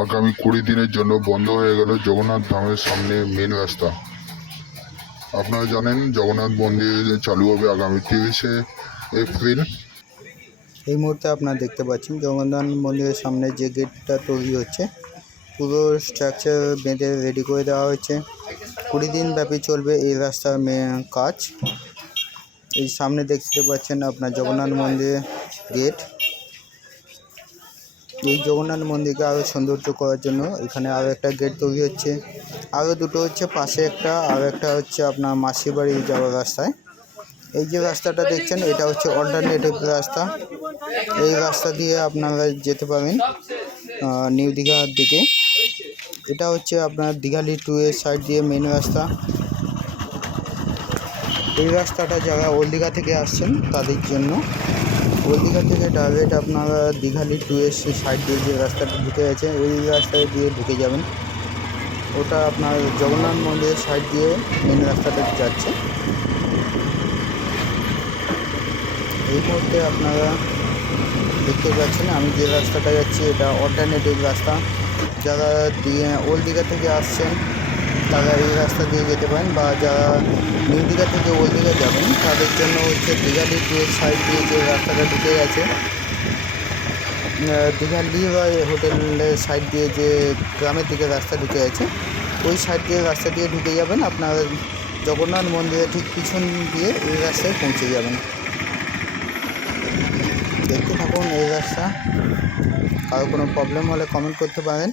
আগামী 20 দিনের জন্য বন্ধ হয়ে গেল জগন্নাথ ধামের সামনে মেন রাস্তা। আপনারা জানেন জগন্নাথ মন্দির চালু হবে আগামী 30শে এপ্রিল। এই মুহূর্তে আপনারা দেখতে পাচ্ছেন জগন্নাথ মন্দিরের সামনে যে গেটটা তৈরি হচ্ছে, পুরো স্ট্রাকচার বেঁধে রেডি করে দেওয়া হয়েছে। 20 দিন ব্যাপী চলবে এই রাস্তার কাজ। এই সামনে দেখতে পাচ্ছেন আপনার জগন্নাথ মন্দিরের গেট। এই জগন্নাথ মন্দিরকে আরও সৌন্দর্য করার জন্য এখানে আরও একটা গেট তৈরি হচ্ছে, আরও দুটো হচ্ছে পাশে একটা, আর একটা হচ্ছে আপনার মাসির বাড়ি যাওয়ার রাস্তায়। এই যে রাস্তাটা দেখছেন এটা হচ্ছে অল্টারনেটিভ রাস্তা। এই রাস্তা দিয়ে আপনারা যেতে পারেন নিউ দীঘার দিকে। এটা হচ্ছে আপনার দীঘালি 2 এর সাইড দিয়ে মেন রাস্তা। এই রাস্তাটা যারা ওল্ড দীঘা থেকে আসছেন তাদের জন্য। ওল্ড দীঘা থেকে ডাইরেক্ট আপনারা দীঘালি 2 এর সাইড দিয়ে যে রাস্তাটা ঢুকে গেছে ওই রাস্তায় দিয়ে ঢুকে যাবেন। ওটা আপনার জগন্নাথ মন্দিরের সাইড দিয়ে মেন রাস্তাটা যাচ্ছে। এই মুহূর্তে আপনারা দেখতে পাচ্ছেন আমি যে রাস্তাটা যাচ্ছি এটা অল্টারনেটিভ রাস্তা। যারা ওল্ড দীঘা থেকে আসছেন তারা এই রাস্তা দিয়ে যেতে পারেন, বা যারা নিউ দীঘা থেকে ওল্ড দীঘা যাবেন তাদের জন্য হচ্ছে দীঘালি 2 এর সাইড দিয়ে যে রাস্তাটা ঢুকে গেছে, দীঘালি হোটেলের সাইড দিয়ে যে গ্রামের দিকে রাস্তা ঢুকে গেছে ওই সাইড দিয়ে রাস্তা দিয়ে ঢুকে যাবেন। আপনার জগন্নাথ মন্দিরের ঠিক পিছন দিয়ে এই রাস্তায় পৌঁছে যাবেন। দেখতে থাকুন এই রাস্তা। কারো কোনো প্রবলেম হলে কমেন্ট করতে পারেন।